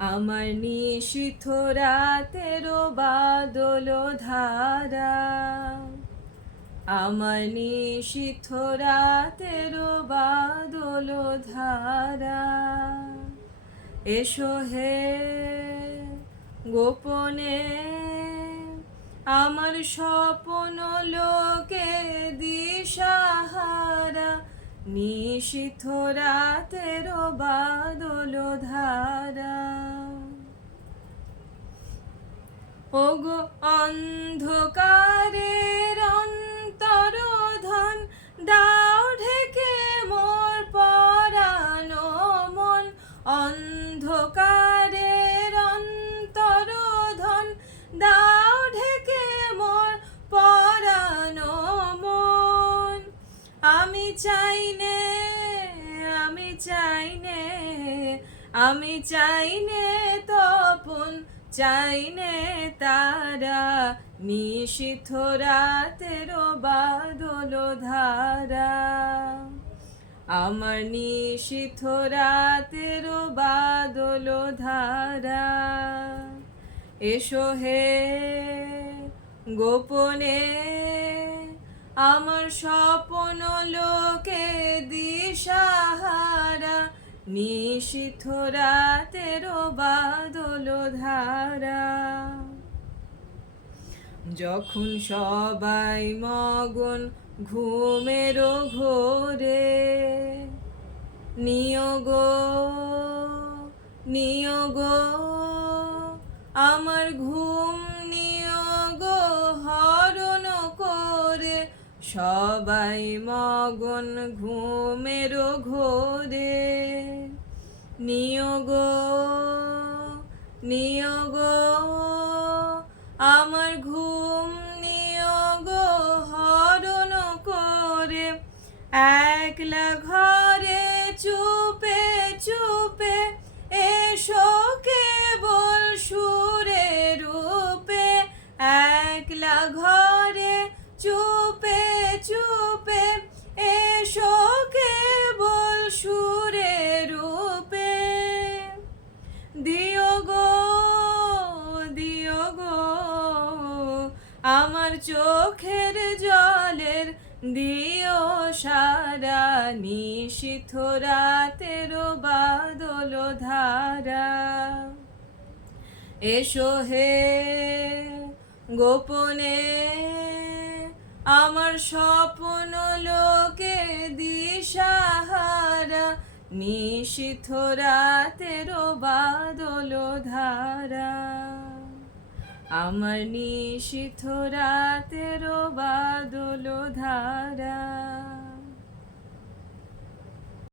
আমার নিশীথ রাতেরও বাদল ধারা, আমার নিশীথ রাতেরও বাদল ধারা। এসো হে গোপনে আমার স্বপ্ন লোকে দিশাহারা, নিশীথ রাতেরও বাদল ধারা। ওগো অন্ধকারের অন্তরোধন, দাও ঢেকে মোর পরানো মন। অন্ধকারের অন্তরোধন, দাও ঢেকে মোর পরানো মন। আমি চাইনে, আমি চাইনে, আমি চাইনে তপন, চাইনে তারা, নিশীথ রাতেরও বাদল ধারা। আমার নিশীথ রাতেরও বাদল ধারা। এসো হে গোপনে আমার স্বপ্ন লোকে দিশাহারা, নিশীথ রাতেরও বাদল ধারা। যখন সবাই মগন ঘুমের ঘোরে, নিয়োগ নিয়োগ আমার ঘুম নিয়োগ হরণ করে। সবাই মগন ঘুমের ঘোরে, নিয়োগ নিয়োগ আমার ঘুম নিয়োগ হরণ করে। একলা ঘরে চুপে চুপে এসো কেবল সুরে রূপে। একলা ঘরে চুপে চুপে এসো কেবল সুরে রূপে। দিও গো, দিও গো আমার চোখের জলের দিও সারা, নিশীথ রাতেরও বাদল ধারা। এসো হে গোপনে আমার স্বপ্ন লোকে দিশাহারা, নিশীথ রাতেরও বাদল ধারা। আমার নিশীথ রাতেরও বাদল ধারা।